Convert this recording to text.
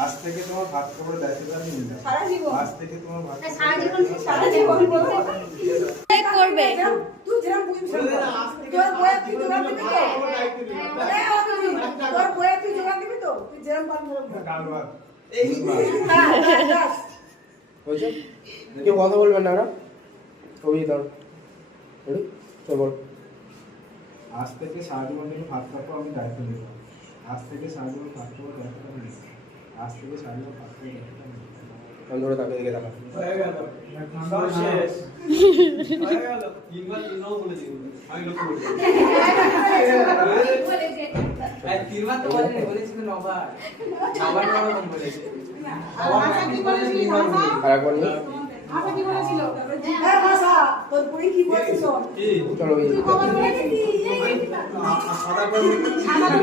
আজ থেকে তোমার ভাত খাবার দায়িত্ব আমি নিলাম। সারা জীবন। আজ থেকে তোমার ভাত সারা জীবন করবে তুই যেরকম বুঝবি তোর বয়ে তুই জোগাড় দিবি তো তোর বয়ে তুই জোগাড় দিবি তো তুই যেরকম পারবি ডাল ভাত এই হয়েছে কেউ কথা বলবেন না ওরা কবি দাও চল বল আজ থেকে সারা জীবন থেকে ভাত খাবো আমি দায়িত্ব নিলাম। আজ থেকে সারা জীবন ভাত খাবো দায়িত্ব আমি নিলাম। আজ থেকে সারা জীবন ভাত খাবো দায়িত্ব আমি নিলাম। আমি ধরে তাকে দিকে তাকা হয়ে গেল সব শেষ হয়ে গেল তিনবার তিনও বলে দিই আমি লক্ষ্য করি তিনবার তো বলেছি তো নবার কম বলেছে আশা কি বলেছিলি আর একবার নিয়ে আশা কি বলেছিল হ্যাঁ ভাষা তোর বই কি বলেছিল কি চলো তুই খবর বলেছিলি সাদা করে